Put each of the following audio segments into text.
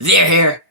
They're here.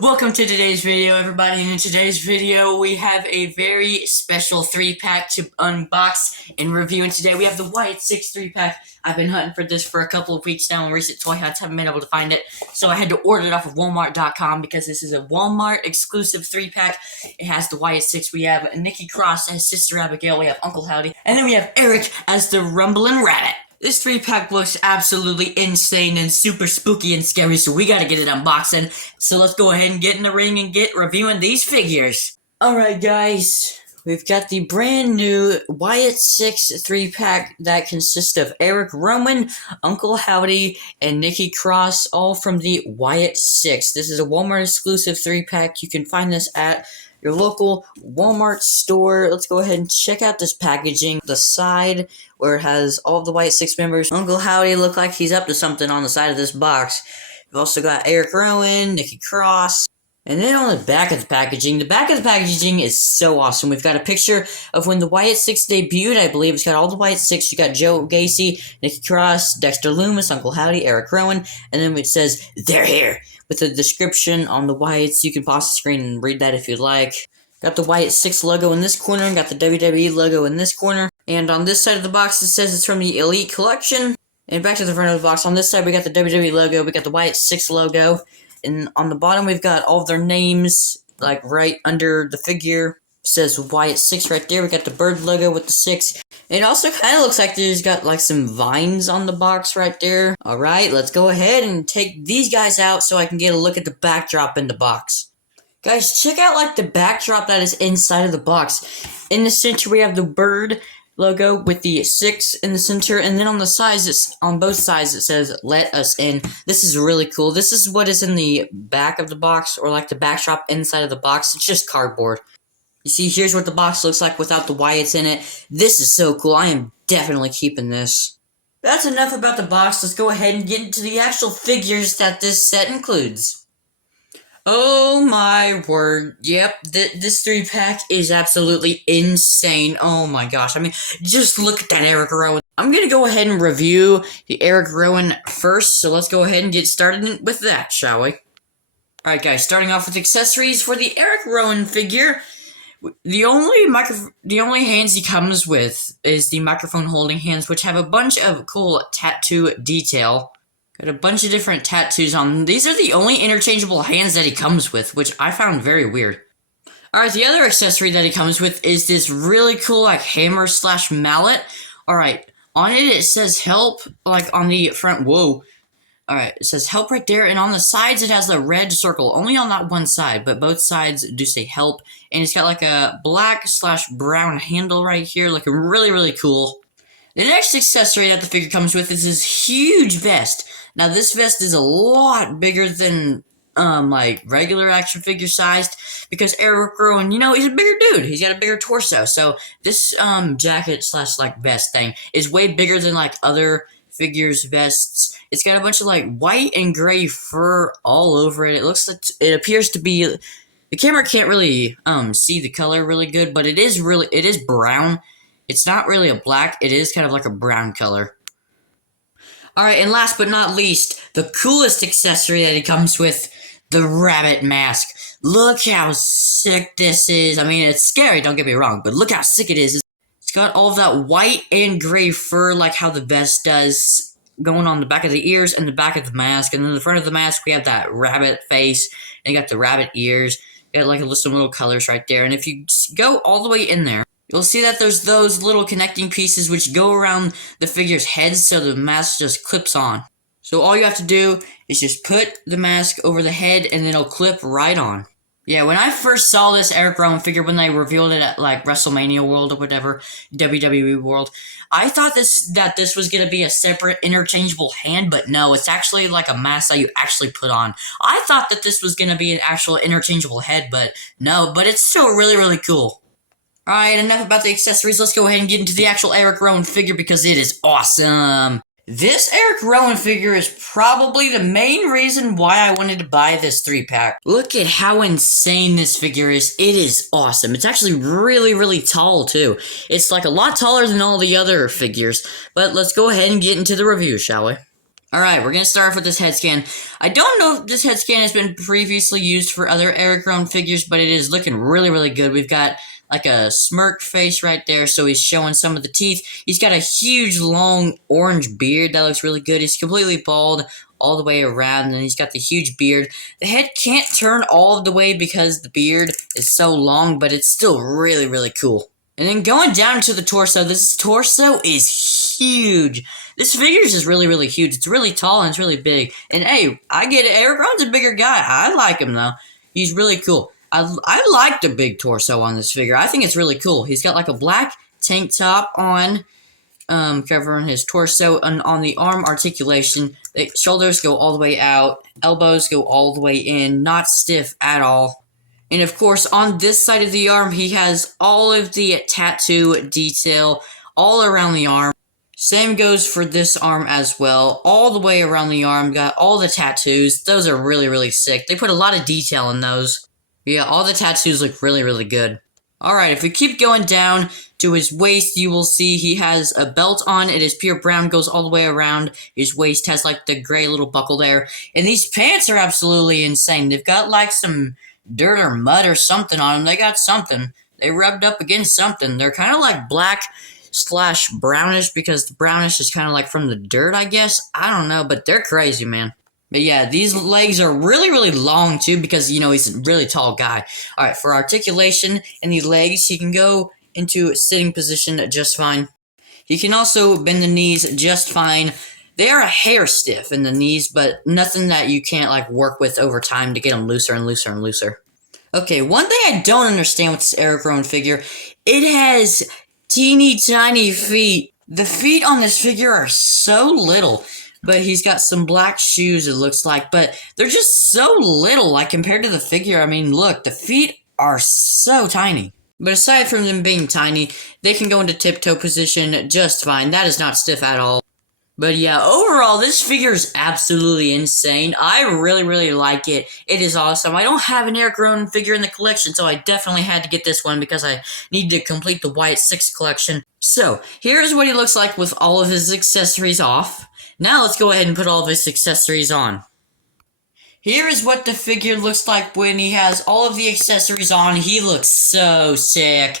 Welcome to today's video, everybody, and in today's video we have a very special 3-pack to unbox and review, and today we have the Wyatt Sicks 3-pack. I've been hunting for this for a couple of weeks now, and recent toy hunts haven't been able to find it, so I had to order it off of Walmart.com because this is a Walmart exclusive 3-pack. It has the Wyatt Sicks. We have Nikki Cross as Sister Abigail, we have Uncle Howdy, and then we have Eric as the Rumbling Rabbit. This 3-pack looks absolutely insane and super spooky and scary, so we gotta get it unboxing. So let's go ahead and get in the ring and get reviewing these figures. Alright guys, we've got the brand new Wyatt Sicks 3-pack that consists of Erick Rowan, Uncle Howdy, and Nikki Cross, all from the Wyatt Sicks. This is a Walmart exclusive 3-pack. You can find this at your local Walmart store. Let's go ahead and check out this packaging. The side where it has all of the Wyatt Sicks members. Uncle Howdy look like he's up to something on the side of this box. We've also got Erick Rowan, Nikki Cross. And then on the back of the packaging is so awesome. We've got a picture of when the Wyatt Sicks debuted, I believe. It's got all the Wyatt Sicks. You got Joe Gacy, Nikki Cross, Dexter Loomis, Uncle Howdy, Erick Rowan, and then it says, "They're here," with a description on the Wyatts. You can pause the screen and read that if you'd like. Got the Wyatt Sicks logo in this corner, and got the WWE logo in this corner. And on this side of the box, it says it's from the Elite Collection. And back to the front of the box, on this side, we got the WWE logo, we got the Wyatt Sicks logo. And on the bottom, we've got all of their names, like right under the figure. It says Wyatt Sicks right there. We got the bird logo with the 6. It also kind of looks like there's got like some vines on the box right there. Alright, let's go ahead and take these guys out so I can get a look at the backdrop in the box. Guys, check out like the backdrop that is inside of the box. In the center, we have the bird logo with the 6 in the center, and then on the sides, on both sides, it says "Let us in." This is really cool. This is what is in the back of the box, or like the backdrop inside of the box. It's just cardboard. You see, here's what the box looks like without the Wyatts in it. This is so cool. I am definitely keeping this. That's enough about the box. Let's go ahead and get into the actual figures that this set includes. Oh my word, yep, this 3-pack is absolutely insane. Oh my gosh, I mean, just look at that Erick Rowan. I'm gonna go ahead and review the Erick Rowan first, so let's go ahead and get started with that, shall we? Alright guys, starting off with accessories for the Erick Rowan figure. The only hands he comes with is the microphone holding hands, which have a bunch of cool tattoo detail. Got a bunch of different tattoos on them. These are the only interchangeable hands that he comes with, which I found very weird. Alright, the other accessory that he comes with is this really cool, like, hammer slash mallet. Alright, on it says help, like, on the front, whoa. Alright, it says help right there, and on the sides it has the red circle, only on that one side, but both sides do say help. And it's got, like, a black slash brown handle right here, looking really, really cool. The next accessory that the figure comes with is this huge vest. Now, this vest is a lot bigger than, like, regular action figure sized, because Erick Rowan, you know, he's a bigger dude. He's got a bigger torso, so this, jacket slash, like, vest thing is way bigger than, like, other figures' vests. It's got a bunch of, like, white and gray fur all over it. It looks like, it appears to be, the camera can't really, see the color really good, but it is brown. It's not really a black, it is kind of like a brown color. Alright, and last but not least, the coolest accessory that he comes with, the rabbit mask. Look how sick this is. I mean, it's scary, don't get me wrong, but look how sick it is. It's got all of that white and gray fur, like how the vest does, going on the back of the ears and the back of the mask. And then the front of the mask, we have that rabbit face, and you got the rabbit ears. You got like some little colors right there. And if you go all the way in there, you'll see that there's those little connecting pieces which go around the figure's head, so the mask just clips on. So all you have to do is just put the mask over the head and then it'll clip right on. Yeah, when I first saw this Erick Rowan figure, when they revealed it at like WrestleMania World or whatever, WWE World, I thought that this was going to be a separate interchangeable hand, but no, it's actually like a mask that you actually put on. I thought that this was going to be an actual interchangeable head, but no, but it's still really, really cool. Alright, enough about the accessories. Let's go ahead and get into the actual Erick Rowan figure because it is awesome. This Erick Rowan figure is probably the main reason why I wanted to buy this 3-pack. Look at how insane this figure is. It is awesome. It's actually really, really tall, too. It's like a lot taller than all the other figures. But let's go ahead and get into the review, shall we? Alright, we're going to start off with this head scan. I don't know if this head scan has been previously used for other Erick Rowan figures, but it is looking really, really good. We've got like a smirked face right there, so he's showing some of the teeth. He's got a huge, long, orange beard that looks really good. He's completely bald all the way around, and he's got the huge beard. The head can't turn all of the way because the beard is so long, but it's still really, really cool. And then going down to the torso, this torso is huge. This figure is just really, really huge. It's really tall and it's really big. And hey, I get it. Erick Rowan's a bigger guy. I like him, though. He's really cool. I like the big torso on this figure. I think it's really cool. He's got like a black tank top on, covering his torso. And on the arm articulation, the shoulders go all the way out. Elbows go all the way in. Not stiff at all. And of course, on this side of the arm, he has all of the tattoo detail all around the arm. Same goes for this arm as well. All the way around the arm, got all the tattoos. Those are really, really sick. They put a lot of detail in those. Yeah, all the tattoos look really, really good. Alright, if we keep going down to his waist, you will see he has a belt on. It is pure brown, goes all the way around. His waist has like the gray little buckle there. And these pants are absolutely insane. They've got like some dirt or mud or something on them. They got something. They rubbed up against something. They're kind of like black/brownish because the brownish is kind of like from the dirt, I guess. I don't know, but they're crazy, man. But yeah, these legs are really, really long too because, you know, he's a really tall guy. Alright, for articulation in the legs, he can go into a sitting position just fine. He can also bend the knees just fine. They are a hair stiff in the knees, but nothing that you can't like work with over time to get them looser and looser and looser. Okay, one thing I don't understand with this Erick Rowan figure, it has teeny tiny feet. The feet on this figure are so little. But he's got some black shoes, it looks like. But they're just so little, like, compared to the figure. I mean, look, the feet are so tiny. But aside from them being tiny, they can go into tiptoe position just fine. That is not stiff at all. But yeah, overall, this figure is absolutely insane. I really, really like it. It is awesome. I don't have an Erick Rowan figure in the collection, so I definitely had to get this one because I need to complete the Wyatt Sicks collection. So, here's what he looks like with all of his accessories off. Now let's go ahead and put all of his accessories on. Here is what the figure looks like when he has all of the accessories on. He looks so sick.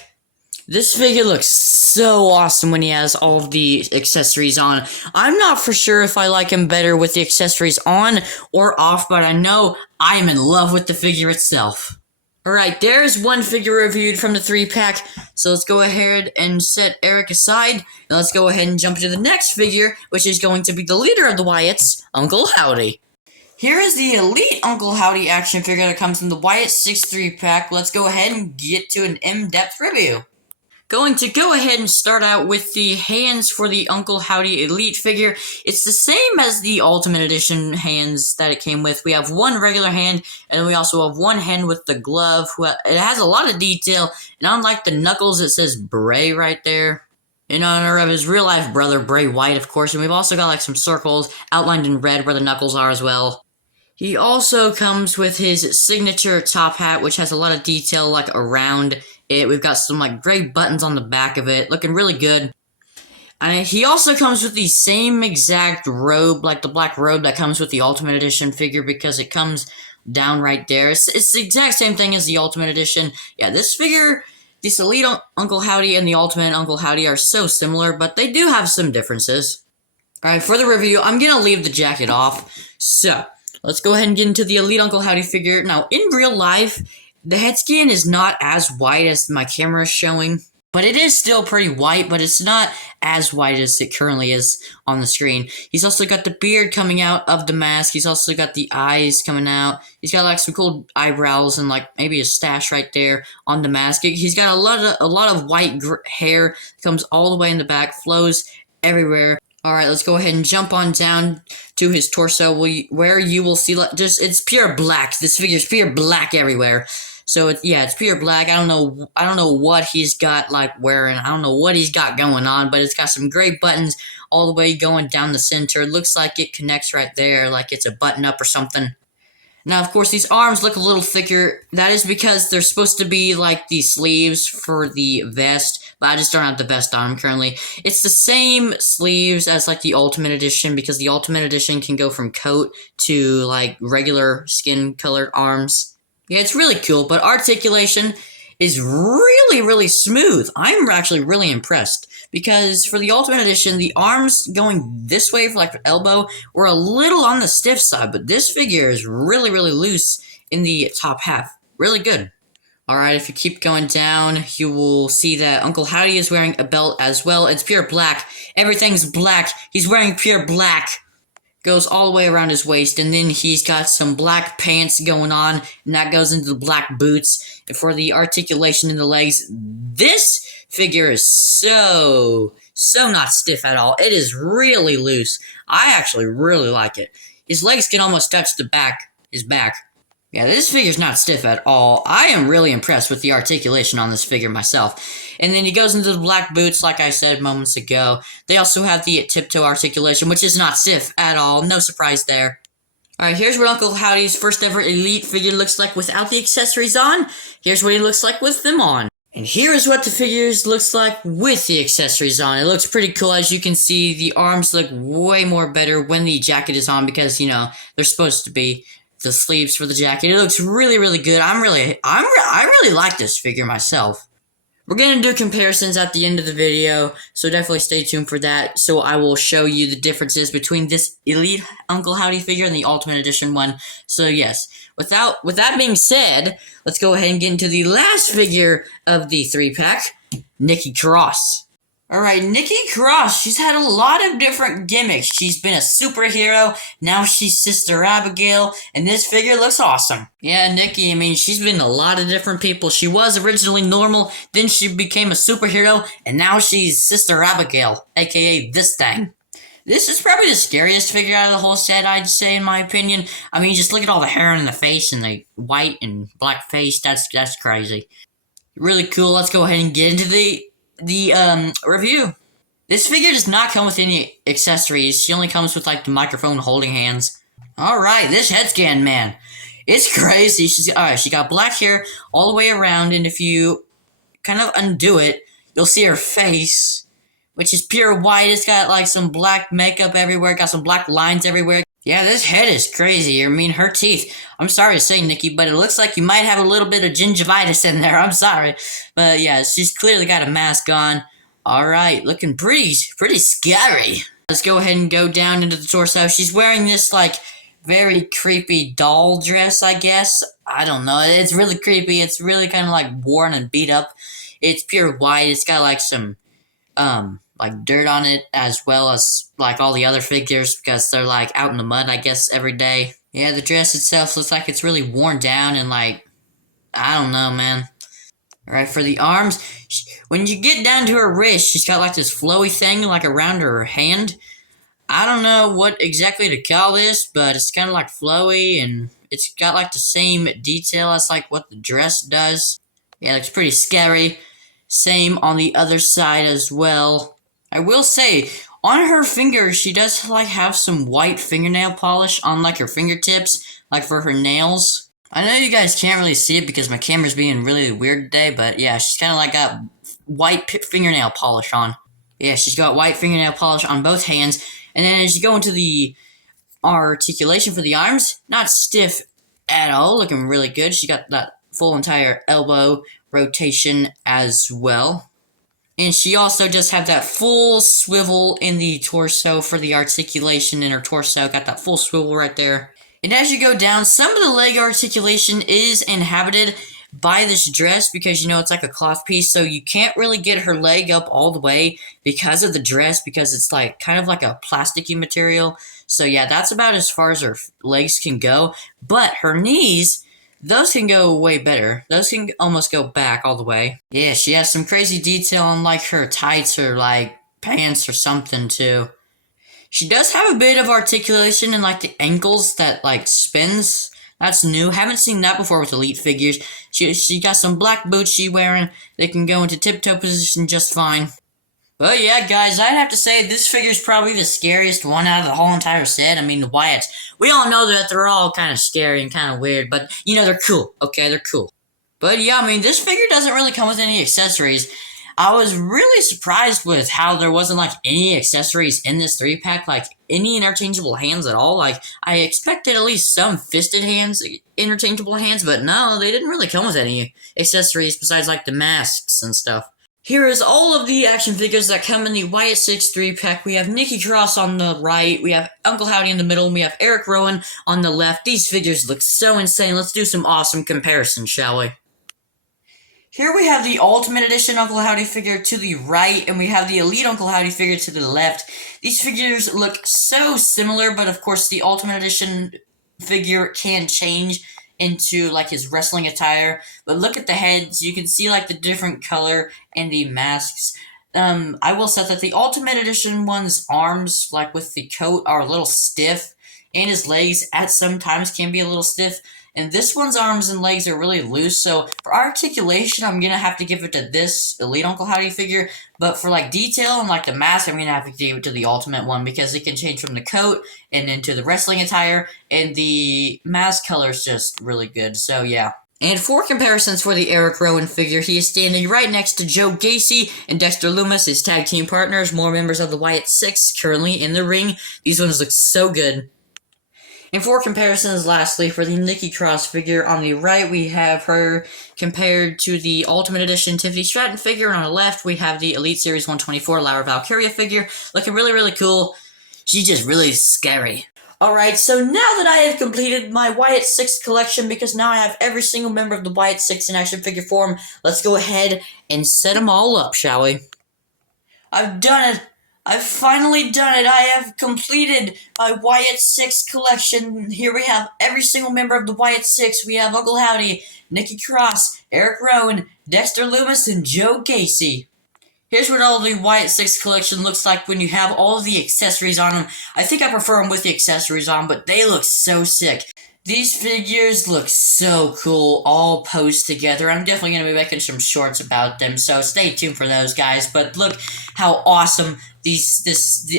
This figure looks so awesome when he has all of the accessories on. I'm not for sure if I like him better with the accessories on or off, but I know I am in love with the figure itself. Alright, there's one figure reviewed from the 3-pack, so let's go ahead and set Eric aside, and let's go ahead and jump into the next figure, which is going to be the leader of the Wyatts, Uncle Howdy. Here is the Elite Uncle Howdy action figure that comes in the Wyatt Sicks 3-pack. Let's go ahead and get to an in-depth review. Going to go ahead and start out with the hands for the Uncle Howdy Elite figure. It's the same as the Ultimate Edition hands that it came with. We have one regular hand, and we also have one hand with the glove. It has a lot of detail, and unlike the knuckles, it says Bray right there, in honor of his real-life brother, Bray Wyatt, of course. And we've also got like some circles outlined in red where the knuckles are as well. He also comes with his signature top hat, which has a lot of detail like around it. We've got some like gray buttons on the back of it, looking really good. And he also comes with the same exact robe, like the black robe that comes with the Ultimate Edition figure, because it comes down right there. It's the exact same thing as the Ultimate Edition. Yeah, this figure, this Elite Uncle Howdy and the Ultimate Uncle Howdy are so similar, but they do have some differences. Alright, for the review, I'm gonna leave the jacket off. So, let's go ahead and get into the Elite Uncle Howdy figure. Now, in real life, the head scan is not as white as my camera is showing, but it is still pretty white, but it's not as white as it currently is on the screen. He's also got the beard coming out of the mask. He's also got the eyes coming out. He's got like some cool eyebrows and like maybe a stash right there on the mask. He's got a lot of white hair that comes all the way in the back, flows everywhere. Alright, let's go ahead and jump on down to his torso, where you will see, it's pure black. This figure is pure black everywhere. So it's pure black. I don't know what he's got like wearing. I don't know what he's got going on, but it's got some great buttons all the way going down the center. It looks like it connects right there, like it's a button up or something. Now, of course, these arms look a little thicker. That is because they're supposed to be like the sleeves for the vest, but I just don't have the vest on them currently. It's the same sleeves as like the Ultimate Edition, because the Ultimate Edition can go from coat to like regular skin colored arms. Yeah, it's really cool, but articulation is really, really smooth. I'm actually really impressed, because for the Ultimate Edition, the arms going this way for like the elbow were a little on the stiff side, but this figure is really, really loose in the top half. Really good. Alright, if you keep going down, you will see that Uncle Howdy is wearing a belt as well. It's pure black. Everything's black. He's wearing pure black. Goes all the way around his waist, and then he's got some black pants going on, and that goes into the black boots. And for the articulation in the legs, this figure is so not stiff at all. It is really loose. I actually really like it. His legs can almost touch his back. Yeah, this figure's not stiff at all. I am really impressed with the articulation on this figure myself. And then he goes into the black boots, like I said moments ago. They also have the tiptoe articulation, which is not stiff at all. No surprise there. Alright, here's what Uncle Howdy's first ever Elite figure looks like without the accessories on. Here's what he looks like with them on. And here is what the figures looks like with the accessories on. It looks pretty cool. As you can see, the arms look way more better when the jacket is on, because, you know, they're supposed to be the sleeves for the jacket. It looks really, really good. I really like this figure myself. We're going to do comparisons at the end of the video, so definitely stay tuned for that. So I will show you the differences between this Elite Uncle Howdy figure and the Ultimate Edition one. So yes, with that being said, let's go ahead and get into the last figure of the 3-pack, Nikki Cross. Alright, Nikki Cross, she's had a lot of different gimmicks. She's been a superhero, now she's Sister Abigail, and this figure looks awesome. Yeah, Nikki, I mean, she's been a lot of different people. She was originally normal, then she became a superhero, and now she's Sister Abigail, aka this thing. This is probably the scariest figure out of the whole set, I'd say, in my opinion. I mean, just look at all the hair in the face and the white and black face. That's crazy. Really cool. Let's go ahead and get into the review. This figure does not come with any accessories. She only comes with like the microphone holding hands. Alright, this head scan, man. It's crazy. She got black hair all the way around, and if you kind of undo it, you'll see her face, which is pure white. It's got like some black makeup everywhere, got some black lines everywhere. Yeah, this head is crazy. I mean, her teeth. I'm sorry to say, Nikki, but it looks like you might have a little bit of gingivitis in there. I'm sorry. But yeah, she's clearly got a mask on. Alright, looking pretty scary. Let's go ahead and go down into the torso. She's wearing this, like, very creepy doll dress, I guess. I don't know. It's really creepy. It's really kind of, like, worn and beat up. It's pure white. It's got, like, some, like dirt on it, as well as like all the other figures, because they're like out in the mud, I guess, every day. Yeah, the dress itself looks like it's really worn down and like, I don't know, man. Alright, for the arms, when you get down to her wrist, she's got like this flowy thing like around her hand. I don't know what exactly to call this, but it's kind of like flowy, and it's got like the same detail as like what the dress does. Yeah, it looks pretty scary. Same on the other side as well. I will say, on her fingers, she does like have some white fingernail polish on like her fingertips, like for her nails. I know you guys can't really see it because my camera's being really weird today, but yeah, she's kind of like got white fingernail polish on. Yeah, she's got white fingernail polish on both hands. And then as you go into the articulation for the arms, not stiff at all, looking really good. She got that full entire elbow rotation as well. And she also just had that full swivel in the torso for the articulation in her torso. Got that full swivel right there. And as you go down, some of the leg articulation is inhabited by this dress, because, you know, it's like a cloth piece, so you can't really get her leg up all the way because of the dress, because it's like kind of like a plasticky material. So yeah, that's about as far as her legs can go. But her knees, those can go way better. Those can almost go back all the way. Yeah, she has some crazy detail on like her tights or like pants or something too. She does have a bit of articulation in like the ankles that like spins. That's new. Haven't seen that before with Elite figures. She got some black boots she wearing. They can go into tiptoe position just fine. But yeah, guys, I'd have to say this figure's probably the scariest one out of the whole entire set. I mean, the Wyatts. We all know that they're all kind of scary and kind of weird, but, you know, they're cool. Okay, they're cool. But yeah, I mean, this figure doesn't really come with any accessories. I was really surprised with how there wasn't, like, any accessories in this 3-pack, like, any interchangeable hands at all. Like, I expected at least some fisted hands, interchangeable hands, but no, they didn't really come with any accessories besides, like, the masks and stuff. Here is all of the action figures that come in the Wyatt Sicks 3-pack. We have Nikki Cross on the right, we have Uncle Howdy in the middle, and we have Erick Rowan on the left. These figures look so insane. Let's do some awesome comparisons, shall we? Here we have the Ultimate Edition Uncle Howdy figure to the right, and we have the Elite Uncle Howdy figure to the left. These figures look so similar, but of course the Ultimate Edition figure can change into like his wrestling attire. But look at the heads. You can see like the different color and the masks. I will say that the Ultimate Edition one's arms, like with the coat, are a little stiff, and his legs at some times can be a little stiff. And this one's arms and legs are really loose, so for articulation, I'm gonna have to give it to this Elite Uncle Howdy figure. But for like detail and like the mask, I'm gonna have to give it to the Ultimate one because it can change from the coat and into the wrestling attire, and the mask color is just really good. So yeah. And for comparisons for the Erick Rowan figure, he is standing right next to Joe Gacy and Dexter Lumis, his tag team partners, more members of the Wyatt Sicks currently in the ring. These ones look so good. And for comparisons, lastly, for the Nikki Cross figure, on the right, we have her compared to the Ultimate Edition Tiffany Stratton figure, and on the left, we have the Elite Series 124 Laura Valkyria figure, looking really, really cool. She's just really scary. Alright, so now that I have completed my Wyatt Sicks collection, because now I have every single member of the Wyatt Sicks in action figure form, let's go ahead and set them all up, shall we? I've done it! I've finally done it. I have completed my Wyatt Sicks collection. Here we have every single member of the Wyatt Sicks. We have Uncle Howdy, Nikki Cross, Erick Rowan, Dexter Lumis, and Joe Gacy. Here's what all the Wyatt Sicks collection looks like when you have all of the accessories on them. I think I prefer them with the accessories on, but they look so sick. These figures look so cool, all posed together. I'm definitely going to be making some shorts about them, so stay tuned for those, guys. But look how awesome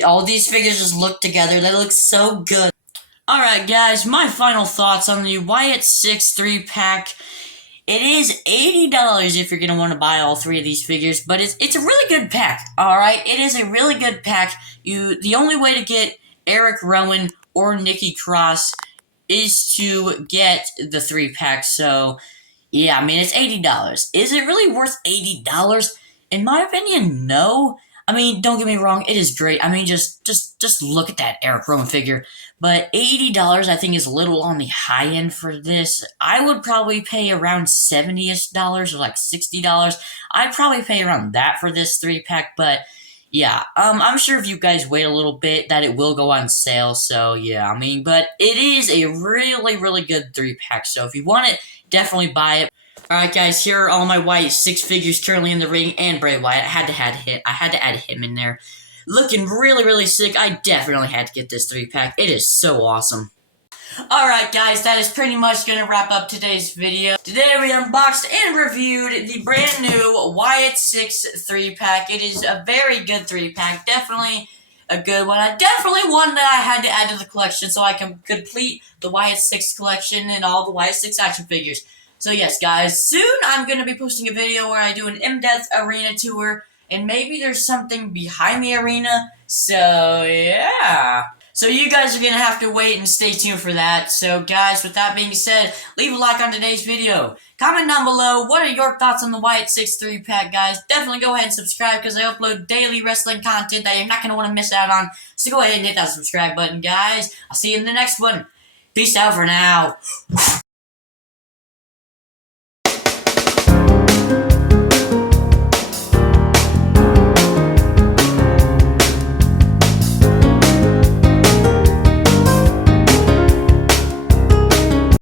all these figures just look together. They look so good. Alright, guys, my final thoughts on the Wyatt Sicks 3-pack. It is $80 if you're going to want to buy all three of these figures, but it's a really good pack, alright? It is a really good pack. The only way to get Erick Rowan or Nikki Cross is to get the 3-pack, so yeah, I mean, it's $80. Is it really worth $80? In my opinion, no. I mean, don't get me wrong, it is great. I mean, just look at that Erick Rowan figure. But $80 I think is a little on the high end for this. I would probably pay around $70-ish or like $60. I'd probably pay around that for this 3-pack, but yeah, I'm sure if you guys wait a little bit that it will go on sale, so yeah, I mean, but it is a really, really good 3-pack, so if you want it, definitely buy it. Alright guys, here are all my Wyatt Sicks figures currently in the ring, and Bray Wyatt. I had to add him in there. Looking really, really sick. I definitely had to get this 3-pack. It is so awesome. Alright guys, that is pretty much going to wrap up today's video. Today we unboxed and reviewed the brand new Wyatt Sicks 3-pack. It is a very good 3-pack. Definitely a good one. Definitely one that I had to add to the collection so I can complete the Wyatt Sicks collection and all the Wyatt Sicks action figures. So yes guys, soon I'm going to be posting a video where I do an in-depth arena tour, and maybe there's something behind the arena, so yeah. So you guys are going to have to wait and stay tuned for that. So guys, with that being said, leave a like on today's video. Comment down below, what are your thoughts on the Wyatt Sicks 3-pack, guys? Definitely go ahead and subscribe because I upload daily wrestling content that you're not going to want to miss out on. So go ahead and hit that subscribe button, guys. I'll see you in the next one. Peace out for now.